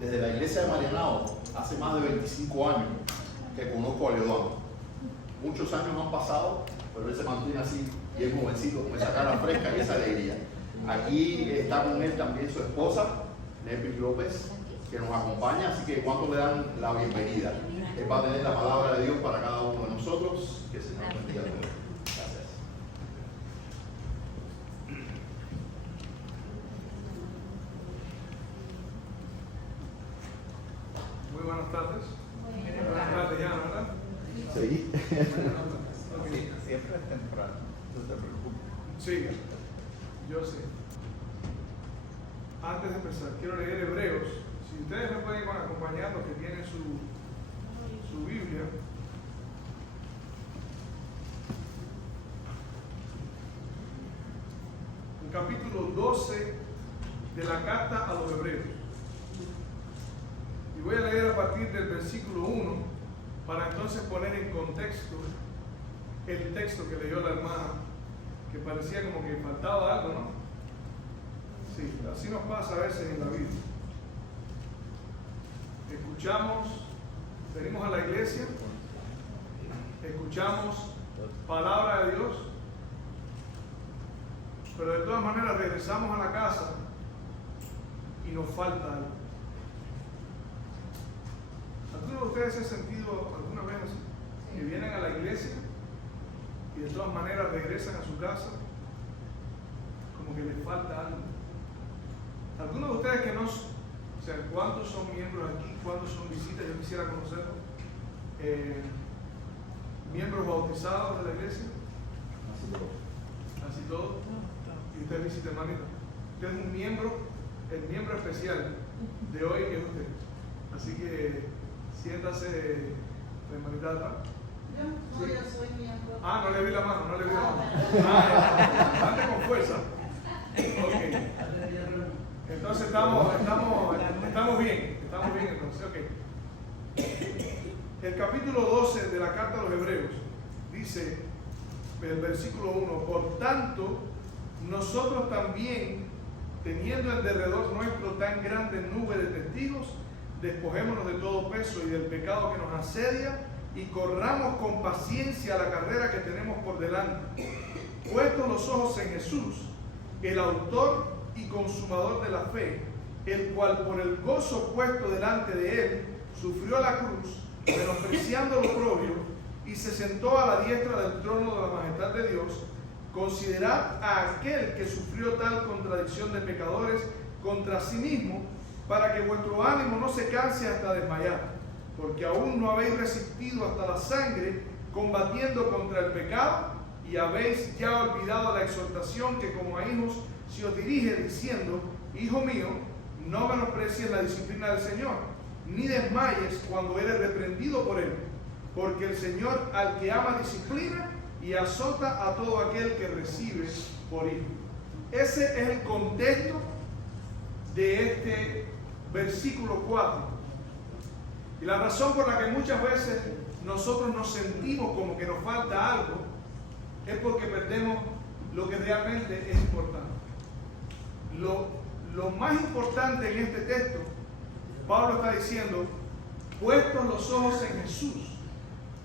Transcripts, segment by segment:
desde la iglesia de Marianao, hace más de 25 años que conozco a Leodán. Muchos años han pasado, pero él se mantiene así, bien jovencito, con esa cara fresca y esa alegría. Aquí está con él también su esposa, Nepis López, que nos acompaña, así que cuánto le dan la bienvenida. Él va a tener la palabra de Dios para cada uno de nosotros. Que se nos bendiga a todos. Gracias. Muy buenas tardes. Buenas tardes ya, ¿verdad? Sí. Sí, siempre es temprano, no te preocupes. Sí, yo sé. Antes de empezar, quiero leer Hebreos. Si ustedes me pueden acompañar, los que tienen su Biblia. El capítulo 12 de la carta a los Hebreos. Y voy a leer a partir del versículo 1 para entonces poner en contexto el texto que leyó la hermana, que parecía como que faltaba algo, ¿no? Sí, así nos pasa a veces en la vida. Escuchamos, venimos a la iglesia, escuchamos palabra de Dios, pero de todas maneras regresamos a la casa y nos falta algo. ¿Alguno de ustedes se ha sentido alguna vez así? Que vienen a la iglesia y de todas maneras regresan a su casa como que les falta algo. Algunos de ustedes que no, o sea, ¿cuántos son miembros aquí? ¿Cuántos son visitas? Yo quisiera conocerlos. ¿Miembros bautizados de la iglesia? Así todo. Y usted visita, hermanita. Usted es un miembro, el miembro especial de hoy es usted. Así que siéntase, la hermanita atrás. Yo soy miembro. Ah, no le vi la mano, no le vi la mano. Ah, ande con fuerza. Ok. Entonces estamos bien entonces, ok. El capítulo 12 de la carta a los Hebreos dice, el versículo 1, por tanto, nosotros también, teniendo en derredor nuestro tan grande nube de testigos, despojémonos de todo peso y del pecado que nos asedia y corramos con paciencia la carrera que tenemos por delante, puestos los ojos en Jesús, el autor y consumador de la fe, el cual por el gozo puesto delante de él sufrió la cruz, menospreciando lo propio, y se sentó a la diestra del trono de la majestad de Dios. Considerad a aquel que sufrió tal contradicción de pecadores contra sí mismo, para que vuestro ánimo no se canse hasta desmayar, porque aún no habéis resistido hasta la sangre, combatiendo contra el pecado, y habéis ya olvidado la exhortación que como a hijos se os dirige, diciendo, hijo mío, no menosprecies la disciplina del Señor, ni desmayes cuando eres reprendido por él, porque el Señor al que ama disciplina y azota a todo aquel que recibe por hijo. Ese es el contexto de este versículo 4. Y la razón por la que muchas veces nosotros nos sentimos como que nos falta algo es porque perdemos lo que realmente es importante. Lo más importante en este texto, Pablo está diciendo, puestos los ojos en Jesús.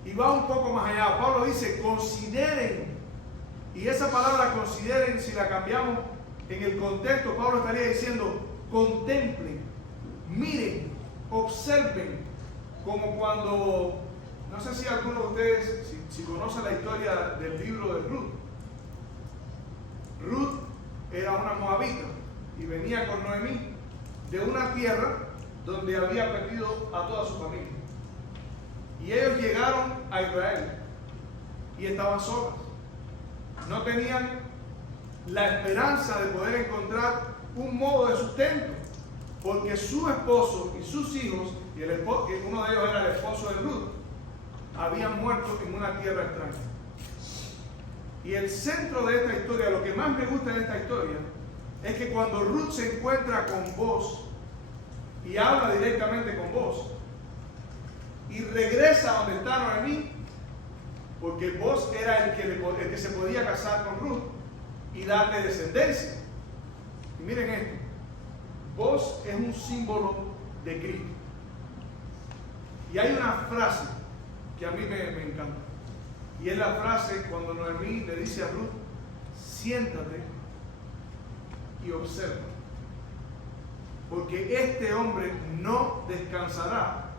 Y va un poco más allá. Pablo dice, consideren. Y esa palabra consideren, si la cambiamos en el contexto, Pablo estaría diciendo, contemplen, miren, observen. Como cuando, no sé si alguno de ustedes, si conocen la historia del libro de Ruth. Ruth era una moabita y venía con Noemí de una tierra donde había perdido a toda su familia. Y ellos llegaron a Israel y estaban solas. No tenían la esperanza de poder encontrar un modo de sustento, porque su esposo y sus hijos, y uno de ellos era el esposo de Ruth, habían muerto en una tierra extraña. Y el centro de esta historia, lo que más me gusta de esta historia, es que cuando Ruth se encuentra con Boaz y habla directamente con Boaz, y regresa donde está Noemí, porque Boaz era el que se podía casar con Ruth y darle descendencia. Y miren esto, Boaz es un símbolo de Cristo. Y hay una frase que a mí me encanta. Y es la frase cuando Noemí le dice a Ruth: siéntate y observa, porque este hombre no descansará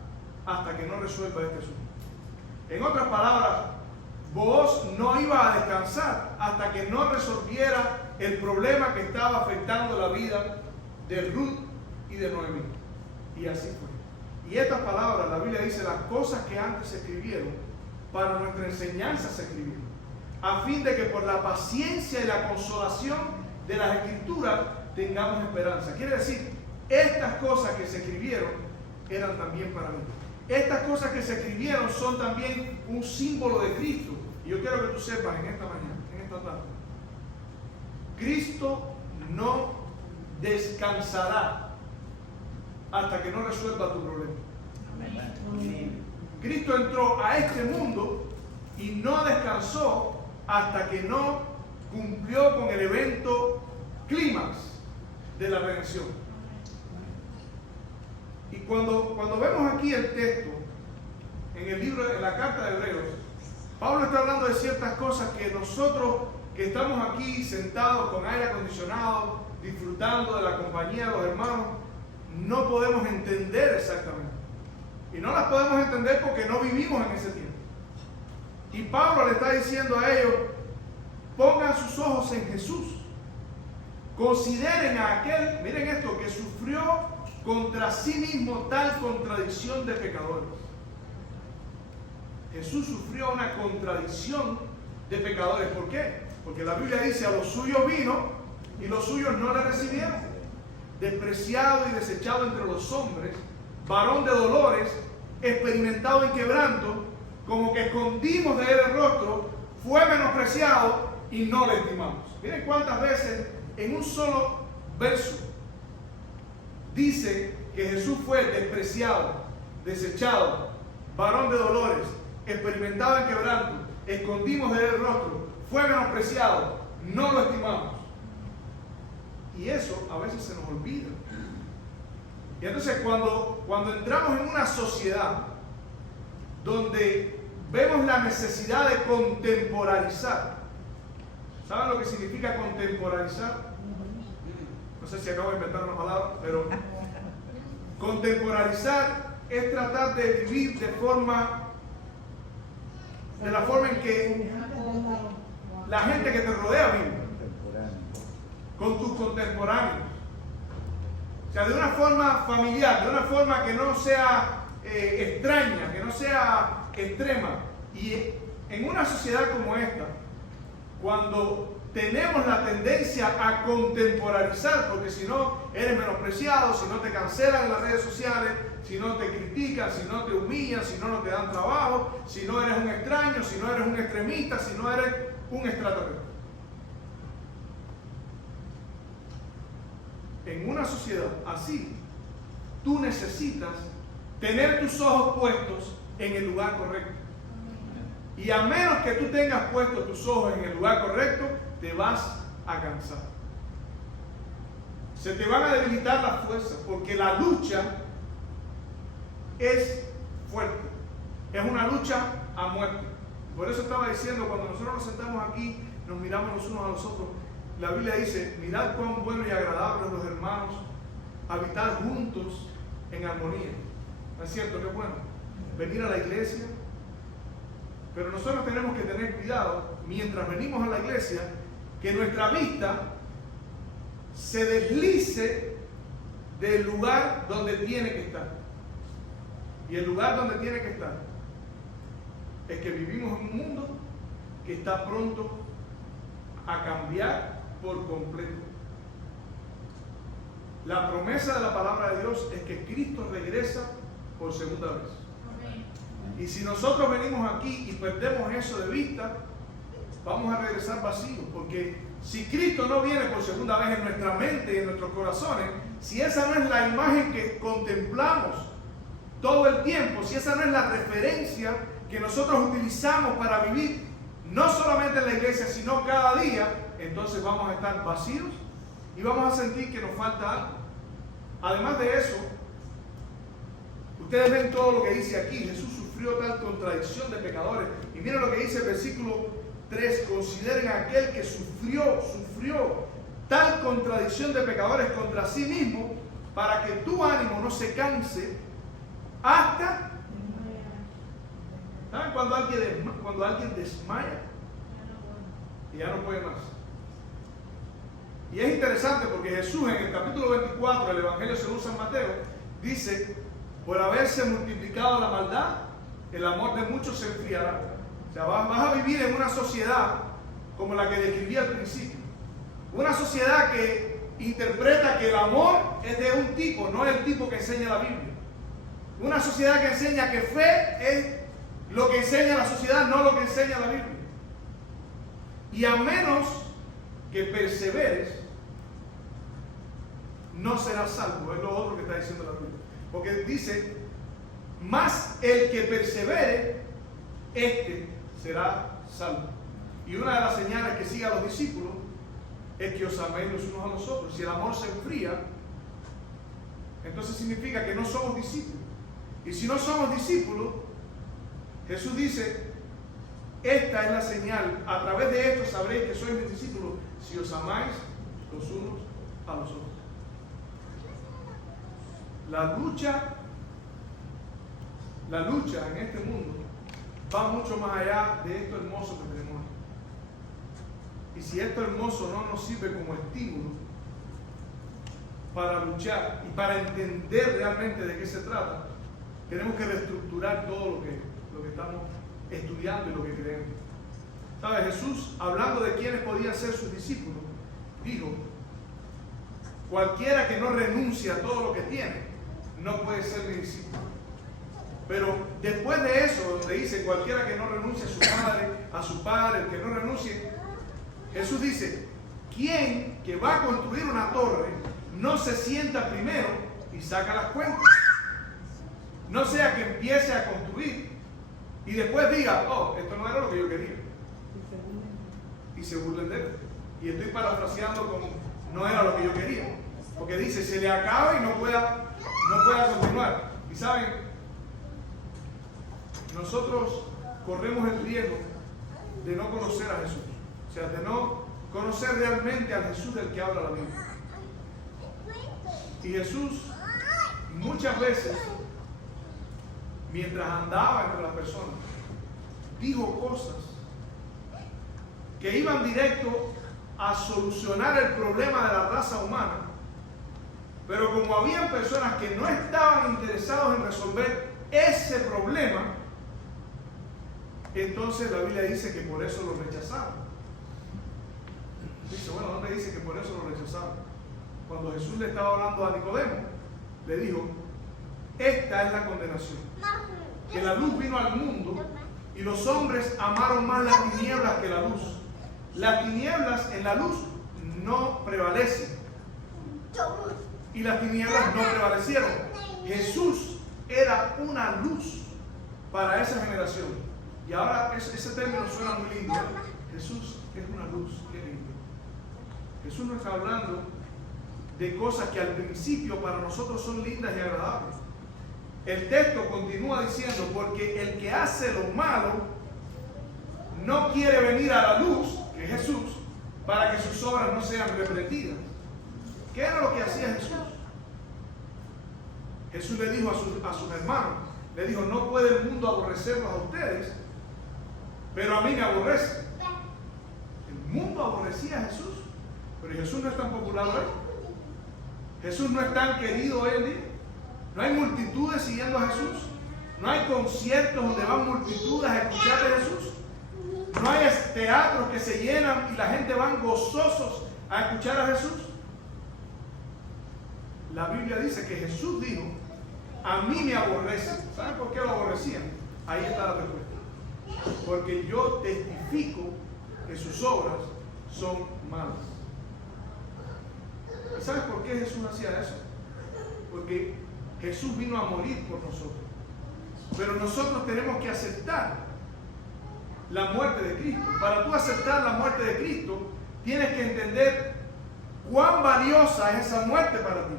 hasta que no resuelva este asunto. En otras palabras, Booz no iba a descansar hasta que no resolviera el problema que estaba afectando la vida de Ruth y de Noemí. Y así fue. Y estas palabras, la Biblia dice, las cosas que antes se escribieron para nuestra enseñanza se escribieron, a fin de que por la paciencia y la consolación de las Escrituras tengamos esperanza. Quiere decir, estas cosas que se escribieron eran también para mí. Estas cosas que se escribieron son también un símbolo de Cristo. Y yo quiero que tú sepas en esta mañana, en esta tarde, Cristo no descansará hasta que no resuelva tu problema. Amén. Cristo entró a este mundo y no descansó hasta que no cumplió con el evento clímax de la redención. Y cuando vemos aquí el texto, en el libro, en la carta de Hebreos, Pablo está hablando de ciertas cosas que nosotros que estamos aquí sentados con aire acondicionado, disfrutando de la compañía de los hermanos, no podemos entender exactamente. Y no las podemos entender porque no vivimos en ese tiempo. Y Pablo le está diciendo a ellos: pongan sus ojos en Jesús. Consideren a aquel, miren esto, que sufrió contra sí mismo tal contradicción de pecadores. Jesús sufrió una contradicción de pecadores. ¿Por qué? Porque la Biblia dice: a los suyos vino y los suyos no le recibieron. Despreciado y desechado entre los hombres, varón de dolores, experimentado en quebranto, como que escondimos de él el rostro, fue menospreciado y no le estimamos. Miren cuántas veces en un solo verso dice que Jesús fue despreciado, desechado, varón de dolores, experimentado en quebranto, escondimos de él el rostro, fue menospreciado, no lo estimamos. Y eso a veces se nos olvida. Y entonces cuando entramos en una sociedad donde vemos la necesidad de contemporarizar, ¿saben lo que significa contemporarizar? No sé si acabo de inventar una palabra, pero contemporarizar es tratar de vivir de la forma en que la gente que te rodea vive, con tus contemporáneos. O sea, de una forma familiar, de una forma que no sea extraña, que no sea extrema. Y en una sociedad como esta, cuando tenemos la tendencia a contemporarizar, porque si no eres menospreciado, si no te cancelan en las redes sociales, si no te critican, si no te humillan, si no te dan trabajo, si no eres un extraño, si no eres un extremista, si no eres un extraterrestre. En una sociedad así, tú necesitas tener tus ojos puestos en el lugar correcto. Y a menos que tú tengas puestos tus ojos en el lugar correcto, te vas a cansar. Se te van a debilitar las fuerzas, porque la lucha es fuerte. Es una lucha a muerte. Por eso estaba diciendo, cuando nosotros nos sentamos aquí, nos miramos los unos a los otros. La Biblia dice: mirad cuán bueno y agradable los hermanos, habitar juntos en armonía. ¿No es cierto que es bueno? Venir a la iglesia. Pero nosotros tenemos que tener cuidado, mientras venimos a la iglesia, que nuestra vista se deslice del lugar donde tiene que estar. Y el lugar donde tiene que estar es que vivimos en un mundo que está pronto a cambiar por completo. La promesa de la palabra de Dios es que Cristo regresa por segunda vez. Y si nosotros venimos aquí y perdemos eso de vista, vamos a regresar vacíos, porque si Cristo no viene por segunda vez en nuestra mente y en nuestros corazones, si esa no es la imagen que contemplamos todo el tiempo, si esa no es la referencia que nosotros utilizamos para vivir, no solamente en la iglesia, sino cada día, entonces vamos a estar vacíos y vamos a sentir que nos falta algo. Además de eso, Ustedes ven todo lo que dice aquí. Jesús sufrió tal contradicción de pecadores. Y miren lo que dice el versículo 3. Consideren a aquel que sufrió tal contradicción de pecadores contra sí mismo, para que tu ánimo no se canse hasta... ¿Saben cuando alguien desmaya? Y ya no puede más. Y es interesante porque Jesús en el capítulo 24 del Evangelio según San Mateo dice: por haberse multiplicado la maldad, el amor de muchos se enfriará. O sea, vas a vivir en una sociedad como la que describí al principio. Una sociedad que interpreta que el amor es de un tipo, no es el tipo que enseña la Biblia. Una sociedad que enseña que fe es lo que enseña la sociedad, no lo que enseña la Biblia. Y a menos que perseveres, no serás salvo. Es lo otro que está diciendo la Biblia. Porque dice, más el que persevere, este será salvo. Y una de las señales que sigue a los discípulos es que os améis los unos a los otros. Si el amor se enfría, entonces significa que no somos discípulos. Y si no somos discípulos, Jesús dice, esta es la señal, a través de esto sabréis que sois mis discípulos, si os amáis los unos a los otros. La lucha en este mundo va mucho más allá de esto hermoso que tenemos. Y si esto hermoso no nos sirve como estímulo para luchar y para entender realmente de qué se trata, tenemos que reestructurar todo lo que estamos estudiando y lo que creemos. ¿Sabe? Jesús, hablando de quiénes podían ser sus discípulos, dijo: cualquiera que no renuncie a todo lo que tiene, no puede ser mi discípulo. Pero después de eso, donde dice cualquiera que no renuncie a su madre, a su padre, el que no renuncie, Jesús dice: ¿quién que va a construir una torre no se sienta primero y saca las cuentas? No sea que empiece a construir y después diga: oh, esto no era lo que yo quería, y se burlen de él. Y estoy parafraseando como no era lo que yo quería, porque dice, se le acaba y no pueda continuar. Y saben, nosotros corremos el riesgo de no conocer a Jesús, o sea, de no conocer realmente al Jesús del que habla la Biblia. Y Jesús muchas veces, mientras andaba entre las personas, dijo cosas que iban directo a solucionar el problema de la raza humana, pero como habían personas que no estaban interesados en resolver ese problema, entonces la Biblia dice que por eso lo rechazaron. Dice, bueno, ¿dónde dice que por eso lo rechazaron? Cuando Jesús le estaba hablando a Nicodemo, le dijo: esta es la condenación, que la luz vino al mundo y los hombres amaron más las tinieblas que la luz. Las tinieblas en la luz no prevalecen, y las tinieblas no prevalecieron. Jesús era una luz para esa generación. Y ahora ese término suena muy lindo, ¿eh? Jesús es una luz, qué lindo. Jesús no está hablando de cosas que al principio para nosotros son lindas y agradables. El texto continúa diciendo: porque el que hace lo malo no quiere venir a la luz, que es Jesús, para que sus obras no sean reprendidas. ¿Qué era lo que hacía Jesús? Jesús le dijo a sus hermanos, le dijo: no puede el mundo aborrecerlos a ustedes, pero a mí me aborrece. El mundo aborrecía a Jesús, pero Jesús no es tan popular hoy. Jesús no es tan querido hoy en día. No hay multitudes siguiendo a Jesús. No hay conciertos donde van multitudes a escuchar de Jesús. No hay teatros que se llenan y la gente van gozosos a escuchar a Jesús. La Biblia dice que Jesús dijo: a mí me aborrece. ¿Saben por qué lo aborrecían? Ahí está la respuesta. Porque yo testifico que sus obras son malas. ¿Y sabes por qué Jesús hacía eso? Porque Jesús vino a morir por nosotros. Pero nosotros tenemos que aceptar la muerte de Cristo. Para tú aceptar la muerte de Cristo, tienes que entender cuán valiosa es esa muerte para ti.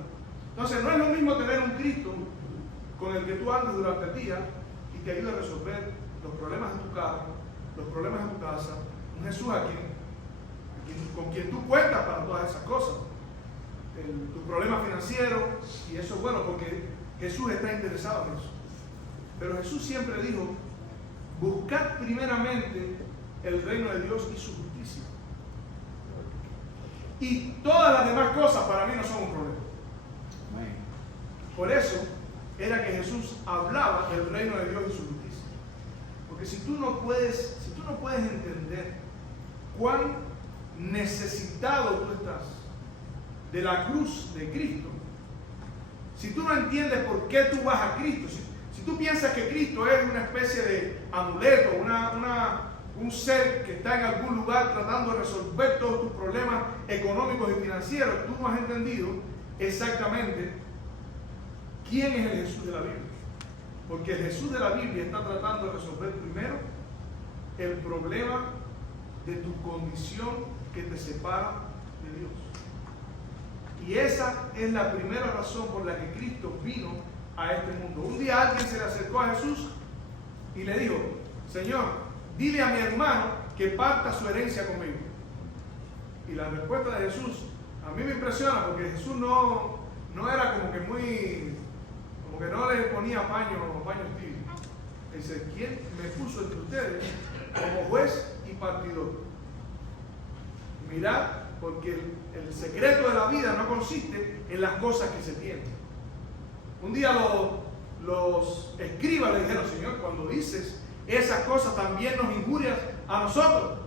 Entonces, no es lo mismo tener un Cristo con el que tú andes durante el día y te ayude a resolver los problemas de tu carro, los problemas de tu casa. Un Jesús con quien tú cuentas para todas esas cosas. Tu problema financiero, y eso es bueno porque Jesús está interesado en eso. Pero Jesús siempre dijo: buscad primeramente el reino de Dios y su justicia. Y todas las demás cosas para mí no son un problema. Por eso era que Jesús hablaba del reino de Dios y su justicia. Porque si tú no puedes entender cuán necesitado tú estás de la cruz de Cristo, si tú no entiendes por qué tú vas a Cristo, si tú piensas que Cristo es una especie de amuleto, un ser que está en algún lugar tratando de resolver todos tus problemas económicos y financieros, tú no has entendido exactamente quién es el Jesús de la Biblia. Porque el Jesús de la Biblia está tratando de resolver primero el problema de tu condición que te separa de Dios. Y esa es la primera razón por la que Cristo vino a este mundo. Un día alguien se le acercó a Jesús y le dijo: Señor, dile a mi hermano que parta su herencia conmigo. Y la respuesta de Jesús a mí me impresiona, porque Jesús no era como que no le ponía paños tibios. Dice: ¿quién me puso entre ustedes como juez y partidor? Mirad, porque el secreto de la vida no consiste en las cosas que se tienen. Un día los escribas le dijeron: Señor, cuando dices esas cosas también nos injurias a nosotros.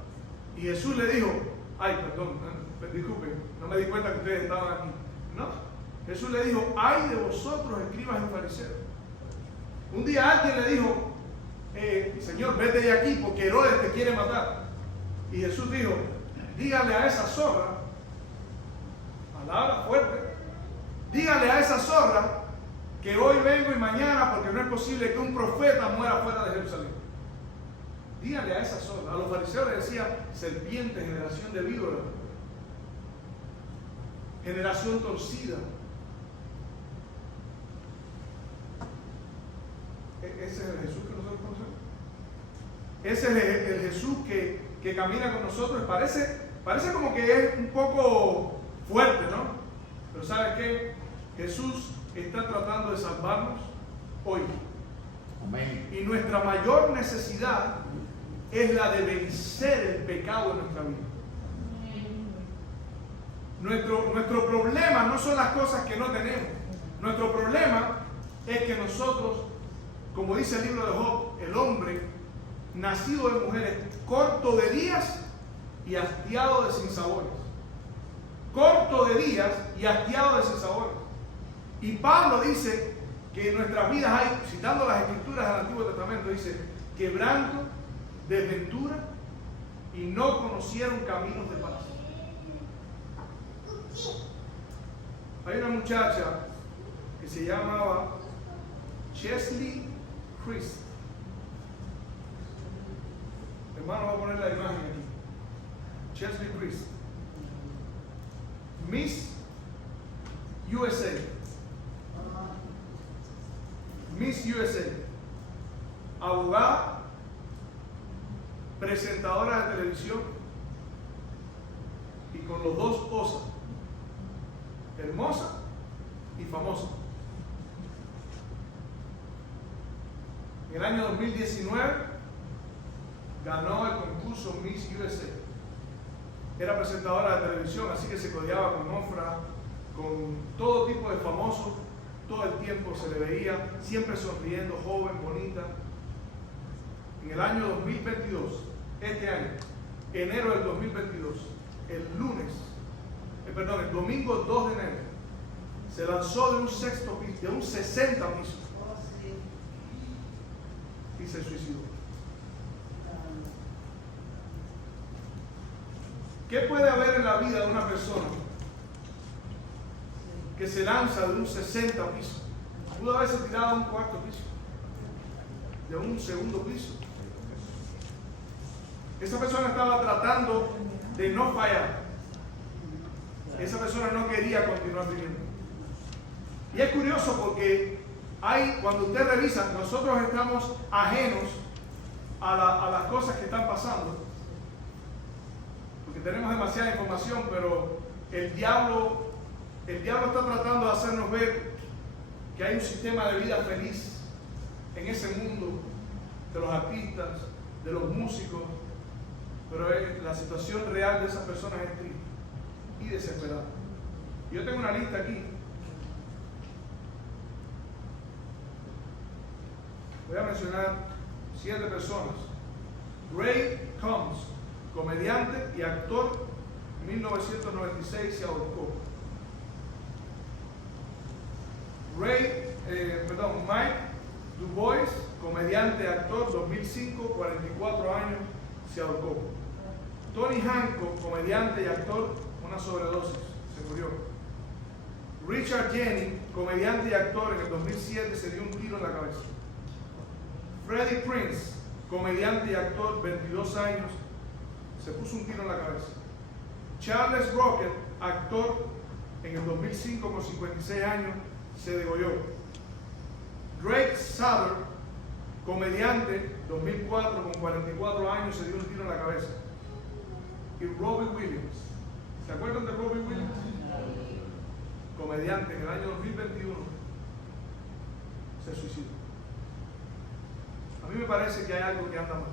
Y Jesús le dijo: ay, perdón, disculpen, no me di cuenta que ustedes estaban aquí. No, Jesús le dijo: ay de vosotros, escribas y fariseos. Un día alguien le dijo: Señor, vete de aquí porque Herodes te quiere matar. Y Jesús dijo: dígale a esa zorra, palabra fuerte, dígale a esa zorra que hoy vengo y mañana, porque no es posible que un profeta muera fuera de Jerusalén. Dígale a esa zorra. A los fariseos les decía: serpiente, generación de víboras, generación torcida. Ese es el Jesús que nosotros conocemos. Ese es el Jesús que camina con nosotros. Parece como que es un poco fuerte, ¿no? Pero ¿sabe qué? Jesús está tratando de salvarnos hoy. Amén. Y nuestra mayor necesidad es la de vencer el pecado en nuestra vida. Nuestro problema no son las cosas que no tenemos. Nuestro problema es que nosotros, como dice el libro de Job, el hombre nacido de mujeres, corto de días y hastiado de sinsabores. Corto de días y hastiado de sinsabores. Y Pablo dice que en nuestras vidas hay, citando las escrituras del Antiguo Testamento, dice: quebranto, desventura, y no conocieron caminos de paz. Hay una muchacha que se llamaba Cheslie Kryst. Hermano, voy a poner la imagen aquí. Cheslie Kryst, Miss USA. Miss USA, abogada, presentadora de televisión, y con los dos cosas: hermosa y famosa. En el año 2019 ganó el concurso Miss USA. Era presentadora de televisión, así que se codeaba con Oprah, con todo tipo de famosos. Todo el tiempo se le veía, siempre sonriendo, joven, bonita. En el año 2022, este año, enero del 2022, el domingo 2 de enero, se lanzó de un 60 piso y se suicidó. ¿Qué puede haber en la vida de una persona que se lanza de un 60 piso? Pudo haberse tirado a un cuarto piso, de un segundo piso. Esa persona estaba tratando de no fallar. Esa persona no quería continuar viviendo. Y es curioso porque cuando usted revisa, nosotros estamos ajenos a las cosas que están pasando, porque tenemos demasiada información, pero el diablo está tratando de hacernos ver que hay un sistema de vida feliz en ese mundo de los artistas, de los músicos, pero la situación real de esas personas es triste y desesperada. Yo tengo una lista aquí. Voy a mencionar 7 personas. Ray Combs, comediante y actor, 1996 se ahorcó. Mike DuBois, comediante y actor, 2005, 44 años, se ahorcó. Tony Hancock, comediante y actor, una sobredosis, se murió. Richard Jennings, comediante y actor, en el 2007 se dio un tiro en la cabeza. Freddie Prinze, comediante y actor, 22 años, se puso un tiro en la cabeza. Charles Rocket, actor, en el 2005 con 56 años, se degolló. Drake Sutter, comediante, 2004 con 44 años, se dio un tiro en la cabeza. Y Robbie Williams, ¿se acuerdan de Robbie Williams? Comediante, en el año 2021 se suicidó. A mí me parece que hay algo que anda mal.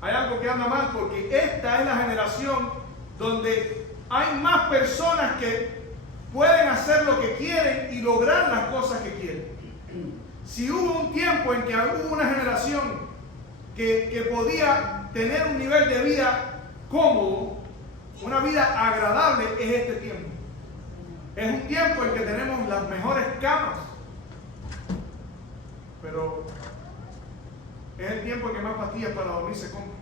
Hay algo que anda mal porque esta es la generación donde hay más personas que pueden hacer lo que quieren y lograr las cosas que quieren. Si hubo un tiempo en que hubo una generación que podía tener un nivel de vida cómodo, una vida agradable, es este tiempo. Es un tiempo en que tenemos las mejores camas, pero es el tiempo en que más pastillas para dormir se compran.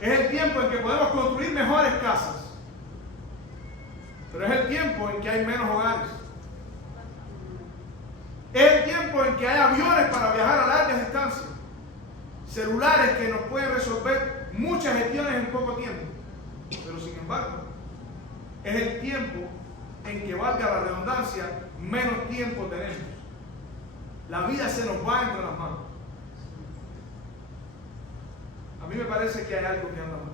Es el tiempo en que podemos construir mejores casas, pero es el tiempo en que hay menos hogares. Es el tiempo en que hay aviones para viajar a largas distancias, celulares que nos pueden resolver muchas gestiones en poco tiempo. Pero sin embargo, es el tiempo en que, valga la redundancia, menos tiempo tenemos. La vida se nos va entre las manos. A mí me parece que hay algo que anda mal.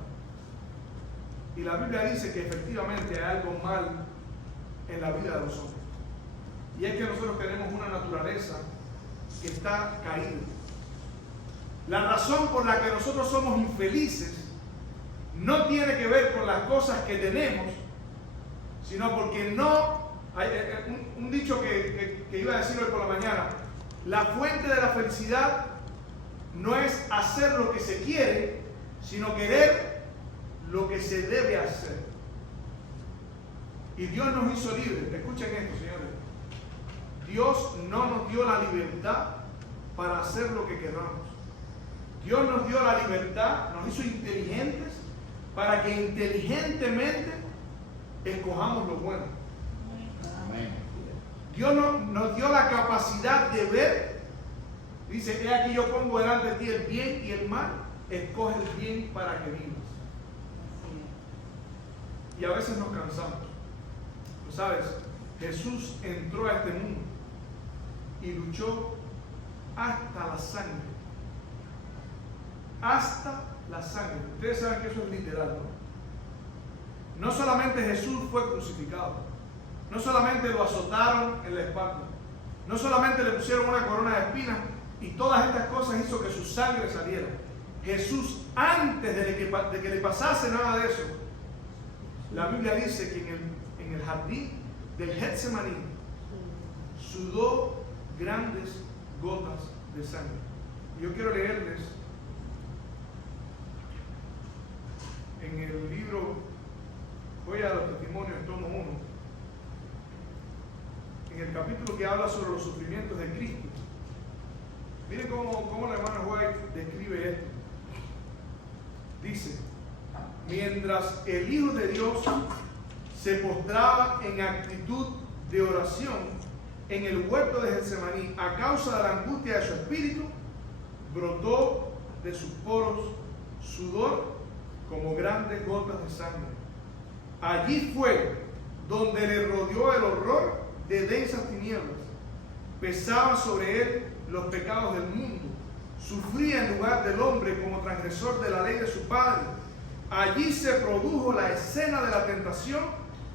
Y la Biblia dice que efectivamente hay algo mal en la vida de los hombres. Y es que nosotros tenemos una naturaleza que está caída. La razón por la que nosotros somos infelices no tiene que ver con las cosas que tenemos, sino porque no... Hay un dicho que iba a decir hoy por la mañana: la fuente de la felicidad no es hacer lo que se quiere, sino querer lo que se debe hacer. Y Dios nos hizo libres. Escuchen esto, señores. Dios no nos dio la libertad para hacer lo que queramos. Dios nos dio la libertad, nos hizo inteligentes para que inteligentemente escojamos lo bueno. Amén. Dios nos dio la capacidad de ver. Dice: he aquí yo pongo delante de ti el bien y el mal, escoge el bien para que vivas. Y a veces nos cansamos. Tú sabes, Jesús entró a este mundo y luchó hasta la sangre. Hasta la sangre. Ustedes saben que eso es literal, ¿no? No solamente Jesús fue crucificado, no solamente lo azotaron en la espalda, no solamente le pusieron una corona de espinas y todas estas cosas hizo que su sangre saliera. Jesús, antes de que le pasase nada de eso, la Biblia dice que en el jardín del Getsemaní sudó grandes gotas de sangre. Y yo quiero leerles en el libro, voy a los testimonios, tomo 1, en el capítulo que habla sobre los sufrimientos de Cristo. Miren cómo la hermana White describe esto. Dice: mientras el Hijo de Dios se postraba en actitud de oración en el huerto de Getsemaní a causa de la angustia de su espíritu, brotó de sus poros sudor como grandes gotas de sangre. Allí fue donde le rodeó el horror de densas tinieblas. Pesaba sobre él los pecados del mundo. Sufría en lugar del hombre como transgresor de la ley de su padre. Allí se produjo la escena de la tentación.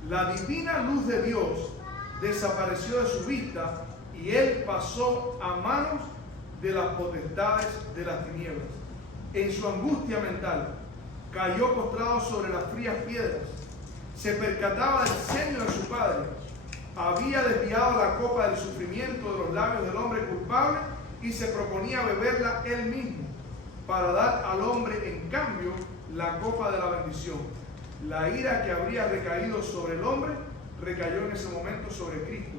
La divina luz de Dios desapareció de su vista y él pasó a manos de las potestades de las tinieblas. En su angustia mental, cayó postrado sobre las frías piedras. Se percataba del seno de su padre. Había desviado la copa del sufrimiento de los labios del hombre culpable y se proponía beberla él mismo, para dar al hombre, en cambio, la copa de la bendición. La ira que habría recaído sobre el hombre recayó en ese momento sobre Cristo.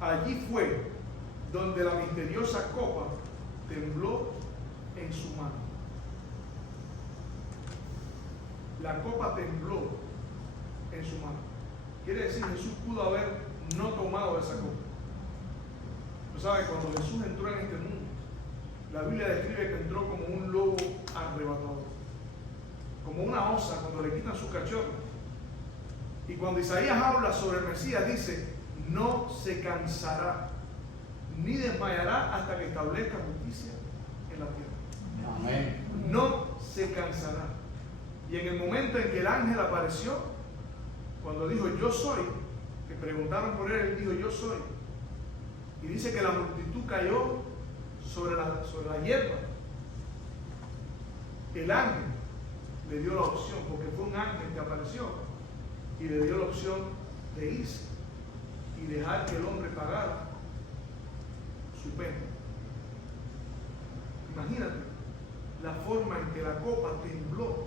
Allí fue donde la misteriosa copa tembló en su mano. La copa tembló en su mano. Quiere decir, Jesús pudo haber no tomado esa copa. Tú sabes, cuando Jesús entró en este mundo, la Biblia describe que entró como un lobo arrebatador, como una osa cuando le quitan su cachorro. Y cuando Isaías habla sobre el Mesías, dice: no se cansará ni desmayará hasta que establezca justicia en la tierra. Amén. No se cansará. Y en el momento en que el ángel apareció, cuando dijo yo soy, que preguntaron por él, él dijo yo soy. Y dice que la multitud cayó sobre la hierba. El ángel le dio la opción, porque fue un ángel que apareció, y le dio la opción de irse y dejar que el hombre pagara su pena. Imagínate la forma en que la copa tembló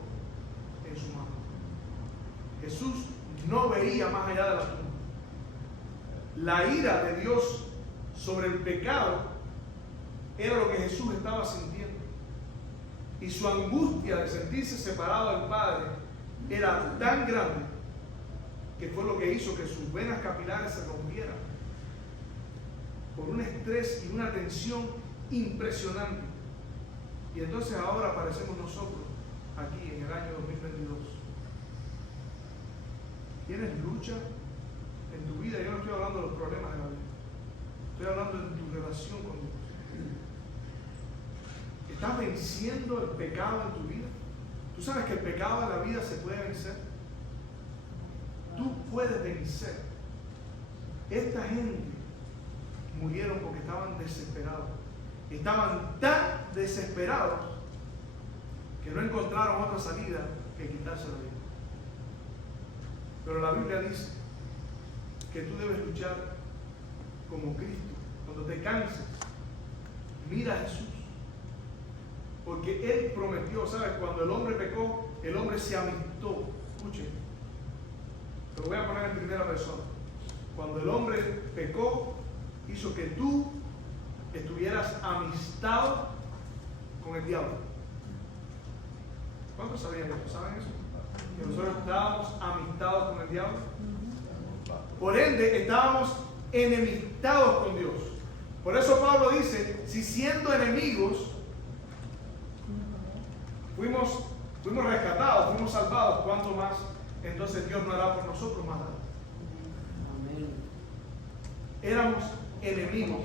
en su mano. Jesús no veía más allá de la tumba. La ira de Dios sobre el pecado era lo que Jesús estaba sintiendo. Y su angustia de sentirse separado del Padre era tan grande que fue lo que hizo que sus venas capilares se rompieran por un estrés y una tensión impresionante. Y entonces ahora aparecemos nosotros aquí en el año 2022. ¿Tienes lucha en tu vida? Yo no estoy hablando de los problemas de la vida. Estoy hablando de tu relación con Dios. ¿Estás venciendo el pecado en tu vida? ¿Tú sabes que el pecado de la vida se puede vencer? Tú puedes vencer. Esta gente murieron porque estaban desesperados. Estaban tan desesperados que no encontraron otra salida que quitarse la vida. Pero la Biblia dice que tú debes luchar como Cristo. Cuando te canses, mira a Jesús. Porque Él prometió, ¿sabes? Cuando el hombre pecó, el hombre se amistó. Escuchen, te lo voy a poner en primera persona. Cuando el hombre pecó, hizo que tú estuvieras amistado con el diablo. ¿Cuántos sabían eso? ¿Saben eso? Que nosotros estábamos amistados con el diablo. Por ende, estábamos enemistados con Dios. Por eso Pablo dice, si siendo enemigos fuimos rescatados, fuimos salvados, ¿cuánto más entonces Dios no hará por nosotros más? Amén. Éramos enemigos,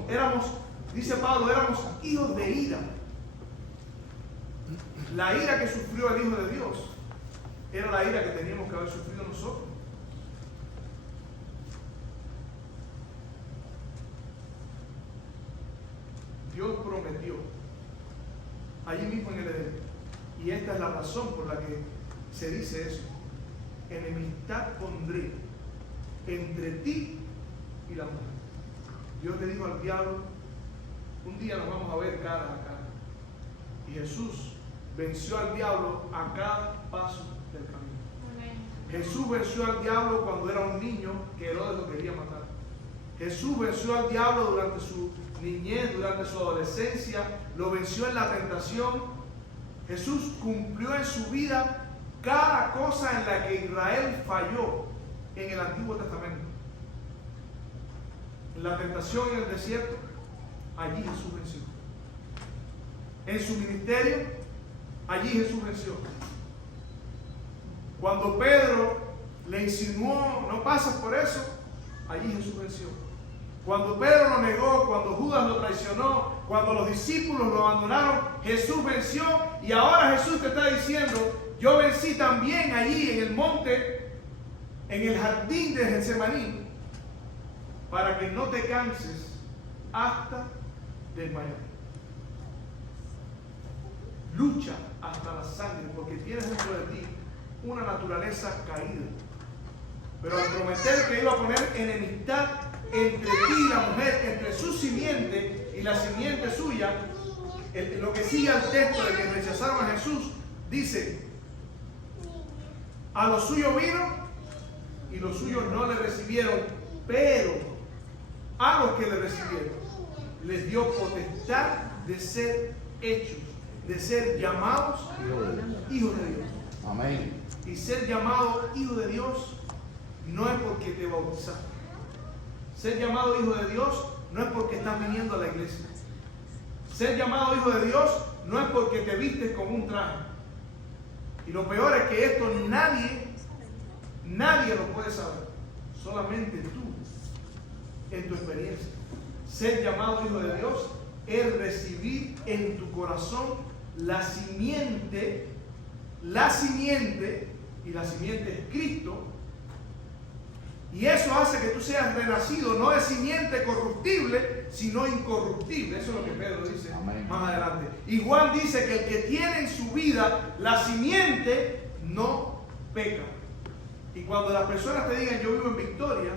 dice Pablo, éramos hijos de ira. La ira que sufrió el Hijo de Dios era la ira que teníamos que haber sufrido nosotros. Dios prometió allí mismo en el Edén, y esta es la razón por la que se dice eso: enemistad pondré entre ti y la mujer. Dios le dijo al diablo, un día nos vamos a ver cara a cara. Y Jesús venció al diablo a cada paso del camino. Jesús venció al diablo cuando era un niño que Herodes lo quería matar. Jesús venció al diablo durante su niñez, durante su adolescencia, lo venció en la tentación. Jesús cumplió en su vida cada cosa en la que Israel falló en el Antiguo Testamento. En la tentación en el desierto, allí Jesús venció. En su ministerio, allí Jesús venció. Cuando Pedro le insinuó, no pasas por eso, allí Jesús venció. Cuando Pedro lo negó, cuando Judas lo traicionó, cuando los discípulos lo abandonaron, Jesús venció. Y ahora Jesús te está diciendo, yo vencí también allí en el monte, en el jardín de Getsemaní, para que no te canses hasta desmayar. Lucha hasta la sangre, porque tienes dentro de ti una naturaleza caída. Pero al prometer que iba a poner enemistad entre ti y la mujer, entre su simiente y la simiente suya, lo que sigue al texto de que rechazaron a Jesús, dice, a los suyos vino y los suyos no le recibieron, pero a los que le recibieron les dio potestad de ser hechos, de ser llamados hijos de Dios. Amén. Y ser llamado hijo de Dios no es porque te bautizaste. Ser llamado hijo de Dios no es porque estás viniendo a la iglesia. Ser llamado hijo de Dios no es porque te vistes con un traje. Y lo peor es que esto nadie lo puede saber. Solamente tú, en tu experiencia. Ser llamado hijo de Dios es recibir en tu corazón la simiente, y la simiente es Cristo. Y eso hace que tú seas renacido, no de simiente corruptible, sino incorruptible. Eso es lo que Pedro dice. Amén. Más adelante. Y Juan dice que el que tiene en su vida la simiente no peca. Y cuando las personas te digan yo vivo en victoria,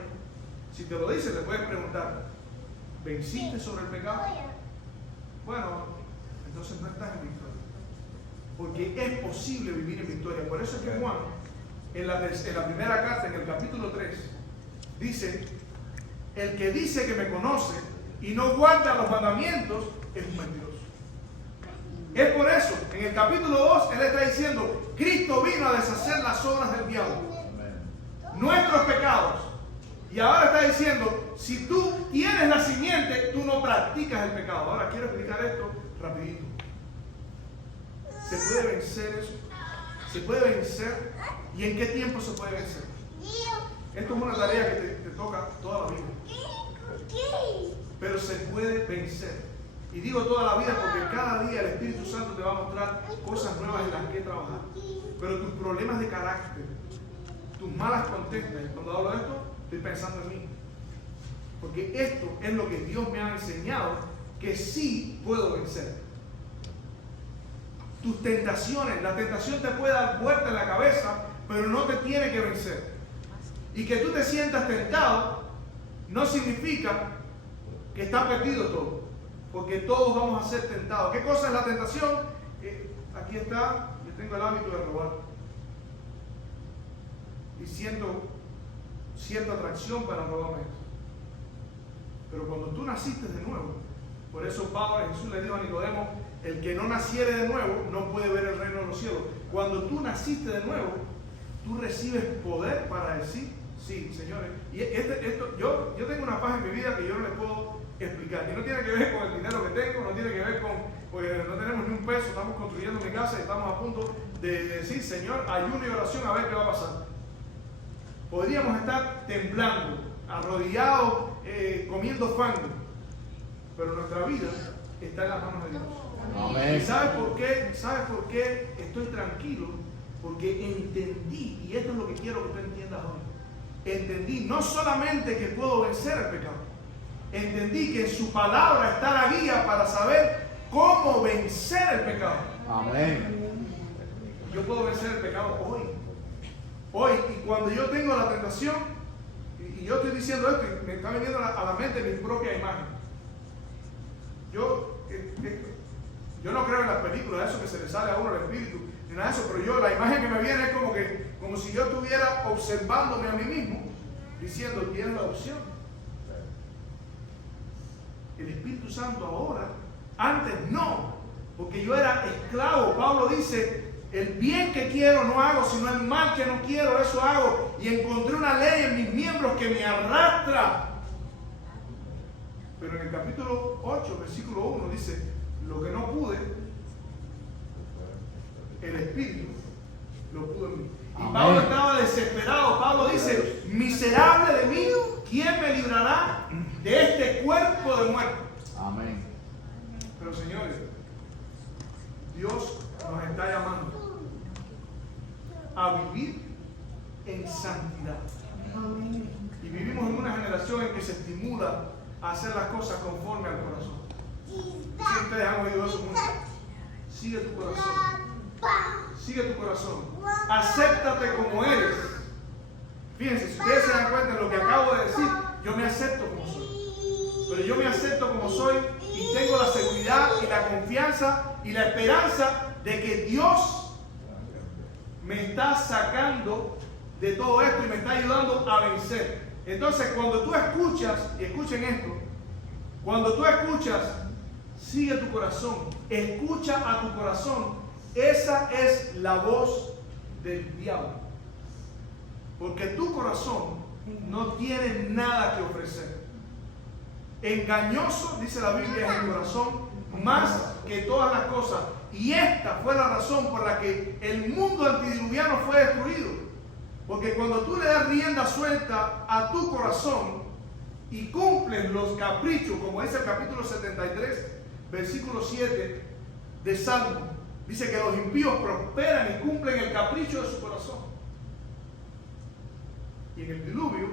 si te lo dicen, le puedes preguntar, ¿venciste sobre el pecado? Bueno, entonces no estás en victoria. Porque es posible vivir en victoria. Por eso es que Juan, en la primera carta, en el capítulo 3, dice, el que dice que me conoce y no guarda los mandamientos es un mentiroso. Es por eso, en el capítulo 2, él está diciendo, Cristo vino a deshacer las obras del diablo, nuestros pecados. Y ahora está diciendo, si tú tienes la simiente, tú no practicas el pecado. Ahora quiero explicar esto rapidito. ¿Se puede vencer eso? ¿Se puede vencer? ¿Y en qué tiempo se puede vencer? Esto es una tarea que te toca toda la vida. Pero se puede vencer. Y digo toda la vida porque cada día el Espíritu Santo te va a mostrar cosas nuevas en las que trabajar. Pero tus problemas de carácter, tus malas contestas, cuando hablo de esto, estoy pensando en mí. Porque esto es lo que Dios me ha enseñado que sí puedo vencer. Tus tentaciones, la tentación te puede dar vuelta en la cabeza, pero no te tiene que vencer. Y que tú te sientas tentado no significa que está perdido todo, porque todos vamos a ser tentados. ¿Qué cosa es la tentación? Aquí está, yo tengo el hábito de robar y siento cierta atracción para robarme esto. Pero cuando tú naciste de nuevo, por eso Jesús le dijo a Nicodemo, el que no naciere de nuevo no puede ver el reino de los cielos. Cuando tú naciste de nuevo, tú recibes poder para decir, sí, señores. Y yo tengo una paz en mi vida que yo no les puedo explicar. Y no tiene que ver con el dinero que tengo, no tiene que ver con, pues no tenemos ni un peso, estamos construyendo mi casa y estamos a punto de decir, Señor, ayuno y oración a ver qué va a pasar. Podríamos estar temblando, arrodillados, comiendo fango, pero nuestra vida está en las manos de Dios. Amén. ¿Y sabes por qué? ¿Sabes por qué estoy tranquilo? Porque entendí, y esto es lo que quiero que tú entiendas hoy. Entendí no solamente que puedo vencer el pecado, entendí que en su palabra está la guía para saber cómo vencer el pecado. Amén. Yo puedo vencer el pecado hoy. Hoy, y cuando yo tengo la tentación, y yo estoy diciendo esto, y me está viniendo a la mente mi propia imagen. Yo no creo en las películas, eso que se le sale a uno el espíritu, ni nada de eso, pero la imagen que me viene es como si yo estuviera observándome a mí mismo, diciendo, tienes la opción. El Espíritu Santo ahora, antes no, porque yo era esclavo. Pablo dice, el bien que quiero no hago, sino el mal que no quiero, eso hago. Y encontré una ley en mis miembros que me arrastra. Pero en el capítulo 8, versículo 1 dice, lo que no pude, el Espíritu lo pudo en mí. Y Amén. Pablo estaba desesperado. Pablo dice, miserable de mí, ¿quién me librará de este cuerpo de muerte? Amén. Pero señores, Dios nos está llamando a vivir en santidad. Y vivimos en una generación en que se estimula a hacer las cosas conforme al corazón. Si ustedes han oído eso mucho. Sigue tu corazón. Sigue tu corazón. Acéptate como eres. Fíjense, si ustedes se dan cuenta de lo que acabo de decir, yo me acepto como soy. Pero yo me acepto como soy y tengo la seguridad y la confianza y la esperanza de que Dios me está sacando de todo esto y me está ayudando a vencer. Entonces, cuando tú escuchas, y escuchen esto, cuando tú escuchas, sigue tu corazón, escucha a tu corazón, esa es la voz del diablo. Porque tu corazón no tiene nada que ofrecer. Engañoso, dice la Biblia, es el corazón más que todas las cosas. Y esta fue la razón por la que el mundo antediluviano fue destruido. Porque cuando tú le das rienda suelta a tu corazón y cumples los caprichos, como dice el capítulo 73, versículo 7 de Salmo, dice que los impíos prosperan y cumplen el capricho de su corazón. Y en el diluvio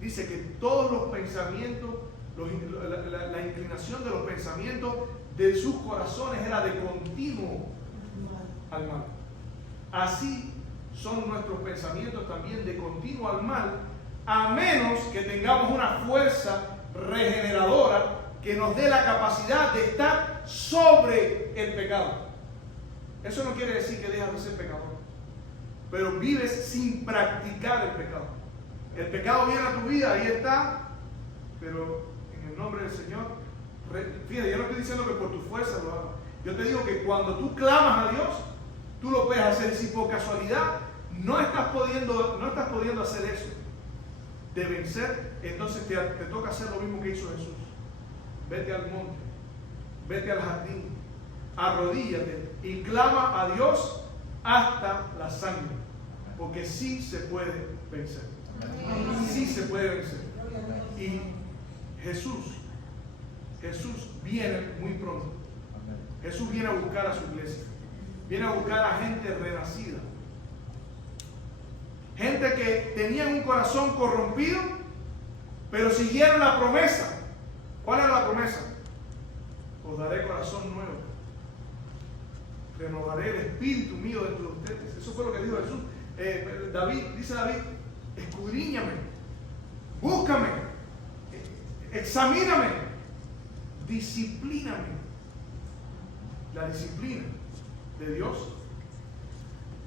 dice que todos los pensamientos, la inclinación de los pensamientos de sus corazones era de continuo al mal. Así son nuestros pensamientos también de continuo al mal, a menos que tengamos una fuerza regeneradora que nos dé la capacidad de estar sobre el pecado. Eso no quiere decir que dejas de ser pecador, pero vives sin practicar el pecado. El pecado viene a tu vida, ahí está, pero en el nombre del Señor, fíjate, yo no estoy diciendo que por tu fuerza lo hagas. Yo te digo que cuando tú clamas a Dios, tú lo puedes hacer. Si por casualidad no estás pudiendo hacer eso, de vencer, entonces te toca hacer lo mismo que hizo Jesús. Vete al monte, vete al jardín, arrodíllate y clama a Dios hasta la sangre, porque sí se puede vencer. Sí se puede vencer. Y Jesús viene muy pronto. Jesús viene a buscar a su iglesia. Viene a buscar a gente renacida. Gente que tenía un corazón corrompido, pero siguieron la promesa. ¿Cuál era la promesa? Os daré corazón nuevo. Renovaré el espíritu mío dentro de ustedes. Eso fue lo que dijo Jesús. Dice David, escudriñame, búscame, examíname, disciplíname. La disciplina de Dios,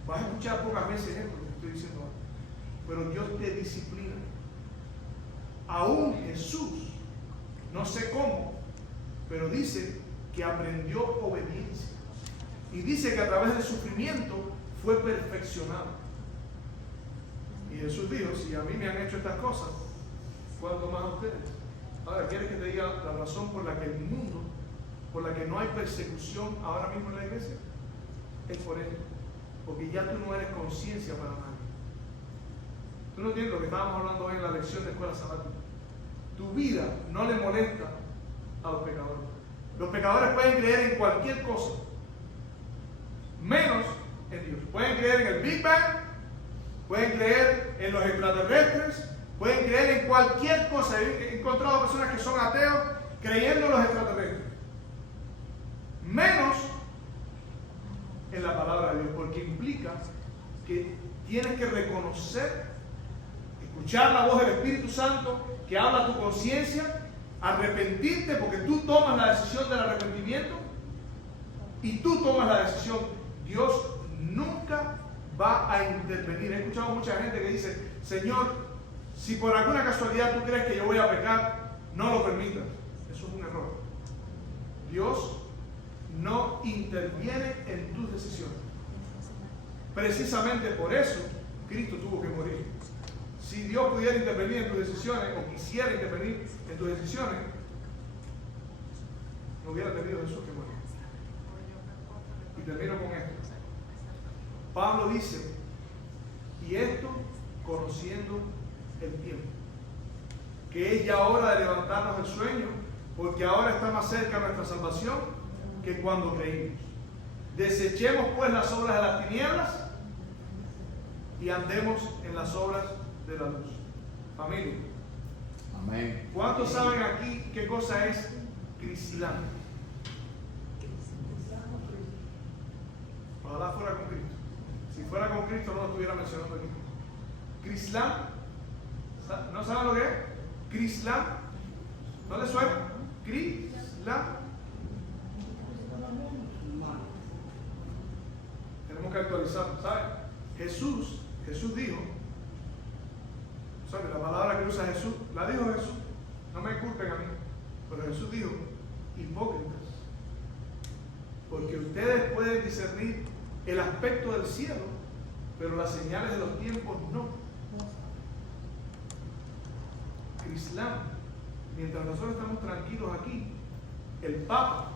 vas a escuchar pocas veces esto que estoy diciendo ahora, pero Dios te disciplina. Aún Jesús, no sé cómo, pero dice que aprendió obediencia y dice que a través del sufrimiento fue perfeccionado. Y Jesús dijo, si a mí me han hecho estas cosas, ¿cuánto más a ustedes? Ahora, ¿quieres que te diga la razón por la que el mundo, por la que no hay persecución ahora mismo en la iglesia? Es por esto, porque ya tú no eres conciencia para nadie. Tú no entiendes lo que estábamos hablando hoy en la lección de escuela sabática. Tu vida no le molesta a los pecadores. Los pecadores pueden creer en cualquier cosa, menos en Dios. Pueden creer en el Big Bang, pueden creer en los extraterrestres, pueden creer en cualquier cosa. He encontrado personas que son ateos creyendo en los extraterrestres, menos en la palabra de Dios, porque implica que tienes que reconocer, escuchar la voz del Espíritu Santo que habla a tu conciencia, arrepentirte, porque tú tomas la decisión del arrepentimiento y tú tomas la decisión. Dios nunca va a intervenir. He escuchado mucha gente que dice, Señor, si por alguna casualidad tú crees que yo voy a pecar, no lo permitas. Eso es un error. Dios no interviene en tus decisiones. Precisamente por eso Cristo tuvo que morir. Si Dios pudiera intervenir en tus decisiones o quisiera intervenir en tus decisiones, no hubiera tenido Jesús que morir. Y termino con esto. Pablo dice Y esto conociendo el tiempo. Que es ya hora de levantarnos del sueño, porque ahora está más cerca nuestra salvación que cuando creímos. Desechemos pues las obras de las tinieblas y andemos en las obras de la luz. Familia. Amén. ¿Cuántos saben aquí qué cosa es Crislán? Ojalá fuera con Cristo. Si fuera con Cristo no lo estuviera mencionando aquí. Crislán, ¿no saben lo que es? Crislán, ¿no le suena? Crislán. Tenemos que actualizarlo, ¿saben? Jesús dijo, ¿saben? La palabra que usa Jesús, la dijo Jesús, no me culpen a mí, pero Jesús dijo, hipócritas, porque ustedes pueden discernir el aspecto del cielo, pero las señales de los tiempos no. Crislán, mientras nosotros estamos tranquilos aquí, el Papa,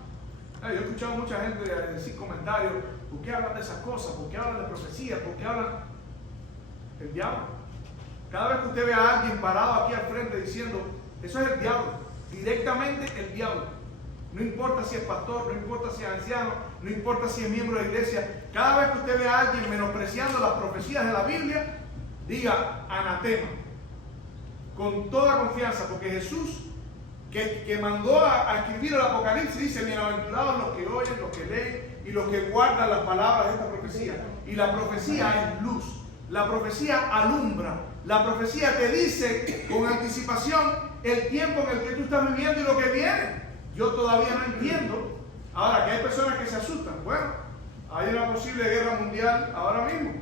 yo he escuchado mucha gente decir comentarios, ¿por qué hablan de esas cosas? ¿Por qué hablan de profecías? ¿Por qué hablan del diablo? Cada vez que usted ve a alguien parado aquí al frente diciendo, eso es el diablo, directamente el diablo. No importa si es pastor, no importa si es anciano, no importa si es miembro de la iglesia. Cada vez que usted ve a alguien menospreciando las profecías de la Biblia, diga anatema. Con toda confianza, porque Jesús, que mandó a escribir el Apocalipsis, dice, bienaventurados los que oyen, los que leen y los que guardan las palabras de esta profecía. Y la profecía es luz. La profecía alumbra. La profecía te dice con anticipación el tiempo en el que tú estás viviendo y lo que viene. Yo todavía no entiendo. Ahora, que hay personas que se asustan. Bueno, hay una posible guerra mundial ahora mismo.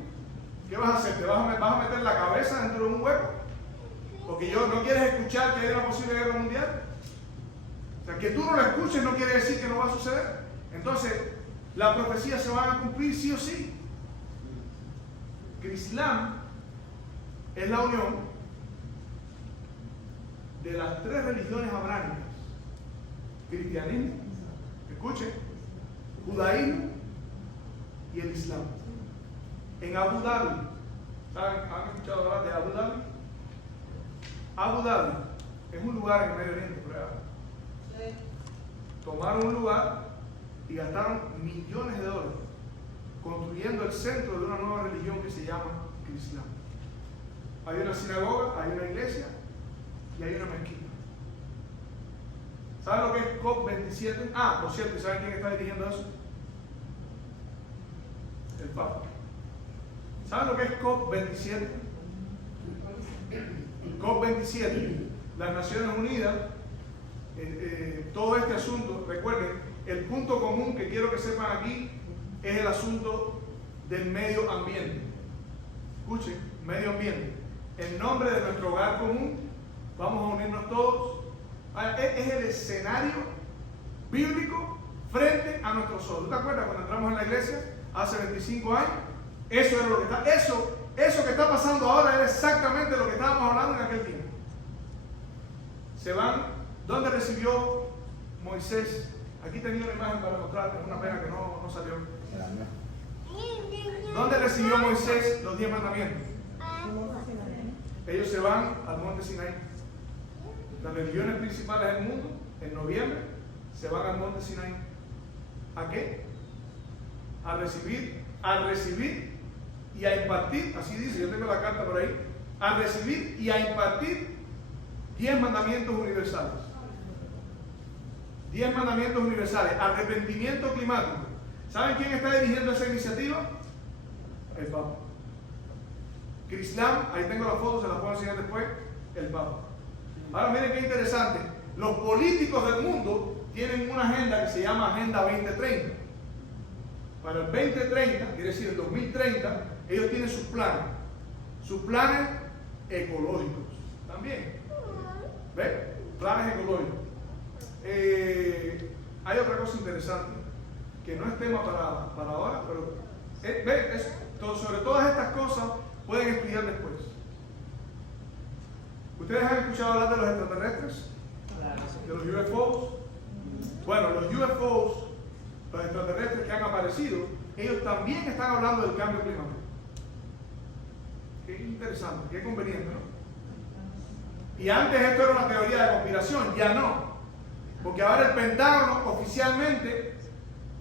¿Qué vas a hacer? ¿Te vas a meter la cabeza dentro de un hueco? Porque no quieres escuchar que hay una posible guerra mundial. O sea, que tú no lo escuches no quiere decir que no va a suceder. Entonces, las profecías se van a cumplir sí o sí. Crislán es la unión de las tres religiones abrámicas: cristianismo, escuchen, judaísmo y el islam. En Abu Dhabi, ¿saben? ¿Han escuchado hablar de Abu Dhabi? Abu Dhabi es un lugar en el Medio Oriente, por ahí. Tomaron un lugar y gastaron millones de dólares construyendo el centro de una nueva religión que se llama Islam. Hay una sinagoga, hay una iglesia y hay una mezquita. ¿Saben lo que es COP27? Ah, por cierto, ¿saben quién está dirigiendo eso? El Papa. ¿Saben lo que es COP27? COP27, las Naciones Unidas, todo este asunto, recuerden, el punto común que quiero que sepan aquí es el asunto del medio ambiente. Escuchen, medio ambiente. En nombre de nuestro hogar común, vamos a unirnos todos. Es el escenario bíblico frente a nuestros ojos. ¿Tú te acuerdas cuando entramos en la iglesia hace 25 años? Eso era lo que está, eso que está pasando ahora es exactamente lo que estábamos hablando en aquel tiempo. Se van, ¿dónde recibió Moisés? Aquí tenía una imagen para mostrarles, una pena que no salió. ¿Dónde recibió Moisés los 10 mandamientos? Ellos se van al monte Sinaí. Las religiones principales del mundo, en noviembre, se van al monte Sinaí. ¿A qué? A recibir y a impartir, así dice, yo tengo la carta por ahí, a recibir y a impartir 10 mandamientos universales. 10 mandamientos universales. Arrepentimiento climático. ¿Saben quién está dirigiendo esa iniciativa? El Papa. Crislán, ahí tengo las fotos, se las puedo enseñar después. El Papa. Ahora miren qué interesante. Los políticos del mundo tienen una agenda que se llama Agenda 2030. Para el 2030, quiere decir el 2030, ellos tienen sus planes ecológicos también. ¿Ven? Planes ecológicos. Hay otra cosa interesante que no es tema para ahora, pero sobre todas estas cosas pueden estudiar después. ¿Ustedes han escuchado hablar de los extraterrestres? ¿De los UFOs? Bueno, los UFOs, los extraterrestres que han aparecido, ellos también están hablando del cambio climático. Qué interesante, qué conveniente, ¿no? Y antes esto era una teoría de conspiración, ya no. Porque ahora el Pentágono oficialmente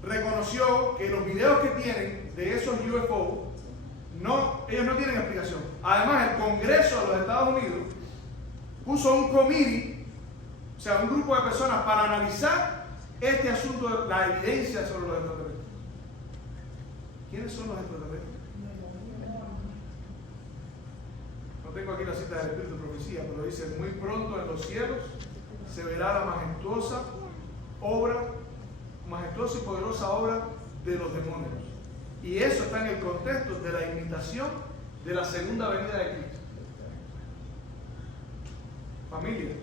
reconoció que los videos que tienen de esos UFO, ellos no tienen explicación. Además, el Congreso de los Estados Unidos puso un committee, o sea, un grupo de personas para analizar este asunto de la evidencia sobre los extraterrestres. ¿Quiénes son los extraterrestres? No tengo aquí la cita del Espíritu de Profecía, pero dice: muy pronto en los cielos se verá la majestuosa y poderosa obra de los demonios. Y eso está en el contexto de la imitación de la segunda venida de Cristo. Familia,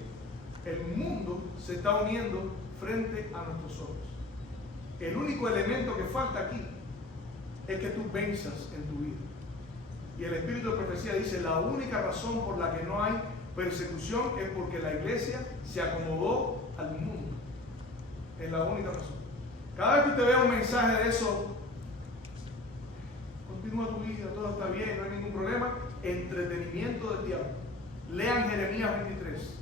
el mundo se está uniendo frente a nuestros ojos. El único elemento que falta aquí es que tú venzas en tu vida. Y el Espíritu de Profecía dice: la única razón por la que no hay persecución es porque la iglesia se acomodó al mundo. Es la única razón. Cada vez que usted vea un mensaje de eso, continúa tu vida, todo está bien, no hay ningún problema, entretenimiento del diablo. Lean Jeremías 23.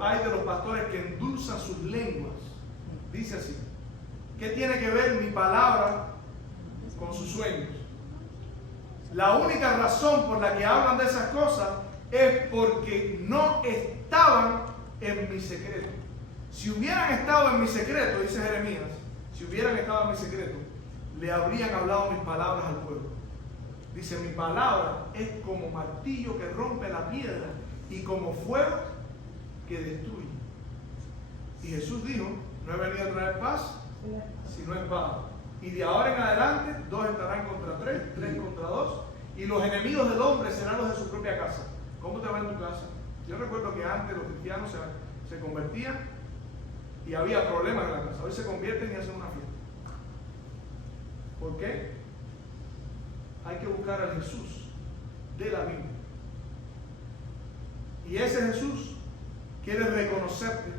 Hay de los pastores que endulzan sus lenguas. Dice así: ¿qué tiene que ver mi palabra con sus sueños? La única razón por la que hablan de esas cosas es porque no estaban en mi secreto. Si hubieran estado en mi secreto, dice Jeremías, si hubieran estado en mi secreto, le habrían hablado mis palabras al pueblo. Dice: mi palabra es como martillo que rompe la piedra y como fuego que destruye. Y Jesús dijo: no he venido a traer paz, sino espada. Y de ahora en adelante, 2 estarán contra 3, 3 contra 2, y los enemigos del hombre serán los de su propia casa. ¿Cómo te va en tu casa? Yo recuerdo que antes los cristianos se convertían y había problemas en la casa. Hoy se convierten y hacen una fiesta. ¿Por qué? Hay que buscar al Jesús de la Biblia. Y ese Jesús quiere reconocerte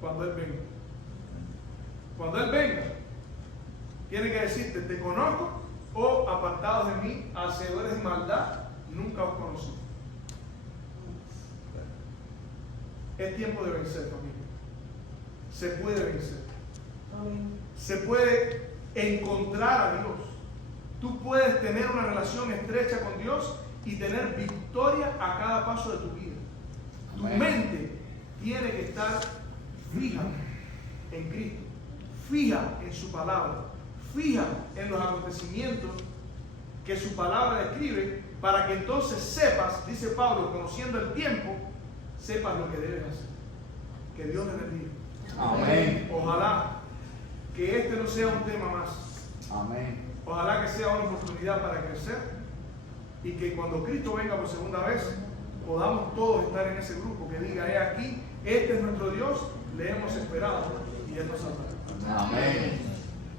cuando Él venga. Cuando Él venga, tiene que decirte: te conozco, o apartados de mí, hacedores de maldad, nunca os conocí. Es tiempo de vencer, familia. Se puede vencer. Se puede encontrar a Dios. Tú puedes tener una relación estrecha con Dios y tener victoria a cada paso de tu vida. Tu mente tiene que estar fija en Cristo, fija en su palabra, fija en los acontecimientos que su palabra describe, para que entonces sepas, dice Pablo, conociendo el tiempo, sepas lo que debes hacer. Que Dios te bendiga. Amén. Ojalá que este no sea un tema más. Amén. Ojalá que sea una oportunidad para crecer y que cuando Cristo venga por segunda vez podamos todos estar en ese grupo que diga: he aquí, este es nuestro Dios, le hemos esperado y Él nos salvará. Amén.